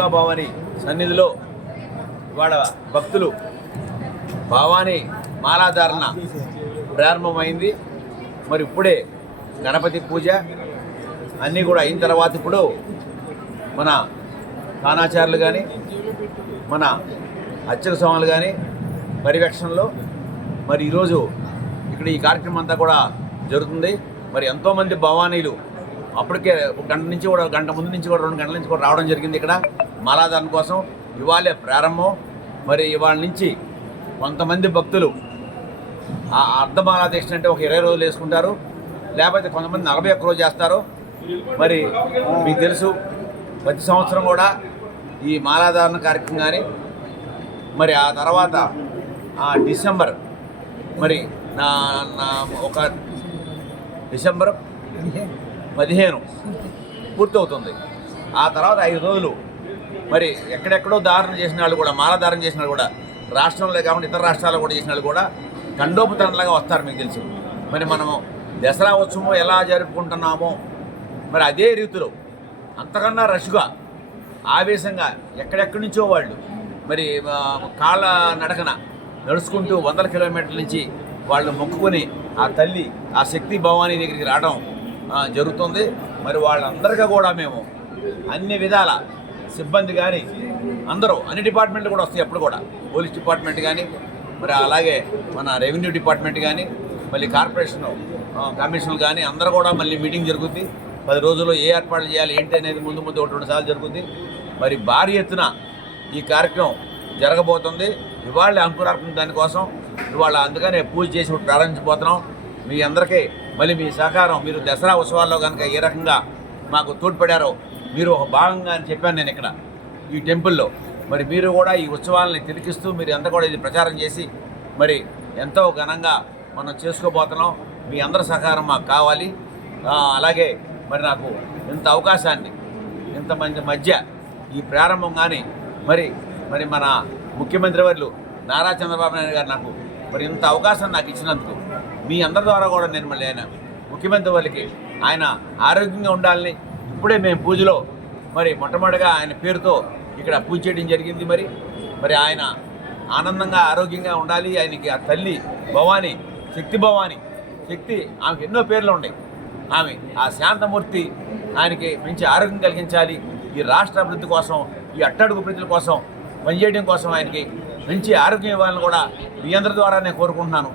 భవాని సన్నిధిలో ఇవాళ భక్తులు భవాని మాలాధారణ ప్రారంభమైంది. మరి ఇప్పుడే గణపతి పూజ అన్నీ కూడా అయిన తర్వాత ఇప్పుడు మన కానాచారులు కానీ మన అర్చక స్వాములు కానీ పర్యవేక్షణలో మరి ఈరోజు ఇక్కడ ఈ కార్యక్రమం అంతా కూడా జరుగుతుంది. మరి ఎంతోమంది భవానీలు అప్పటికే గంట ముందు నుంచి కూడా 2 గంటల నుంచి కూడా రావడం జరిగింది ఇక్కడ మాలాధారణ కోసం. ఇవాళే ప్రారంభం. మరి ఇవాళ నుంచి కొంతమంది భక్తులు ఆ అర్ధమాలా దీక్ష అంటే ఒక 20 రోజులు వేసుకుంటారు, లేకపోతే కొంతమంది 41 రోజు చేస్తారు. మరి మీకు తెలుసు ప్రతి సంవత్సరం కూడా ఈ మాలాధారణ కార్యక్రమం కానీ మరి ఆ తర్వాత డిసెంబర్ మరి ఒక డిసెంబర్ 15 పూర్తవుతుంది. ఆ తర్వాత 5 రోజులు మరి ఎక్కడెక్కడో ధారణ చేసిన వాళ్ళు కూడా మాలాధారణ చేసిన వాళ్ళు కూడా రాష్ట్రంలో కాకుండా ఇతర రాష్ట్రాల్లో కూడా చేసిన వాళ్ళు కూడా తండోపతండలాగా వస్తారు. మీకు తెలుసు మరి మనము దసరా ఉత్సవం ఎలా జరుపుకుంటున్నామో మరి అదే రీతిలో అంతకన్నా రష్గా ఆవేశంగా ఎక్కడెక్కడి నుంచో వాళ్ళు మరి కాళ్ళ నడకన నడుచుకుంటూ 100 కిలోమీటర్ల నుంచి వాళ్ళు మొక్కుకొని ఆ తల్లి ఆ శక్తి భవానీ దగ్గరికి రావడం జరుగుతుంది. మరి వాళ్ళందరికీ కూడా మేము అన్ని విధాల సిబ్బంది కానీ అందరూ అన్ని డిపార్ట్మెంట్లు కూడా వస్తాయి. అప్పుడు కూడా పోలీస్ డిపార్ట్మెంట్ కానీ మరి అలాగే మన రెవెన్యూ డిపార్ట్మెంట్ కానీ మళ్ళీ కార్పొరేషన్ కమిషనర్ కానీ అందరూ కూడా మళ్ళీ మీటింగ్ జరుగుతుంది. 10 రోజుల్లో ఏ ఏర్పాట్లు చేయాలి ఏంటి అనేది ముందు 1-2 సార్లు జరుగుతుంది. మరి భారీ ఎత్తున ఈ కార్యక్రమం జరగబోతుంది. ఇవాళ అంకురార్పణ దానికోసం ఇవాళ అందుకనే పూజ చేసి ప్రారంభించబోతున్నాం. మీ అందరికీ మళ్ళీ మీ సహకారం మీరు దసరా ఉత్సవాల్లో కనుక ఏ రకంగా మాకు తోడ్పడారో మీరు ఒక భాగంగా అని చెప్పాను నేను ఇక్కడ ఈ టెంపుల్లో. మరి మీరు కూడా ఈ ఉత్సవాలని తిలకిస్తూ మీరు ఎంత కూడా ఇది ప్రచారం చేసి మరి ఎంతో ఘనంగా మనం చేసుకోబోతున్నాం. మీ అందరి సహకారం మాకు కావాలి. అలాగే మరి నాకు ఇంత అవకాశాన్ని ఇంతమంది మధ్య ఈ ప్రారంభం కానీ మరి మరి మన ముఖ్యమంత్రి వర్యులు నారా చంద్రబాబు నాయుడు గారు నాకు మరి ఇంత అవకాశం నాకు ఇచ్చినందుకు మీ అందరి ద్వారా కూడా నేను మళ్ళీ ఆయన ముఖ్యమంత్రి వాళ్ళకి ఆయన ఆరోగ్యంగా ఉండాలని ఇప్పుడే మేము పూజలో మరి మొట్టమొదటిగా ఆయన పేరుతో ఇక్కడ పూజ చేయడం జరిగింది. మరి ఆయన ఆనందంగా ఆరోగ్యంగా ఉండాలి. ఆయనకి ఆ తల్లి భవానీ శక్తి భవానీ శక్తి ఆమెకి ఎన్నో పేర్లు ఉన్నాయి. ఆమె ఆ శాంతమూర్తి ఆయనకి మంచి ఆరోగ్యం కలిగించాలి. ఈ రాష్ట్ర అభివృద్ధి కోసం ఈ అట్టడుగు ప్రజల కోసం పనిచేయడం కోసం ఆయనకి మంచి ఆరోగ్యం ఇవ్వాలని కూడా మీ అందరి ద్వారా నేను కోరుకుంటున్నాను.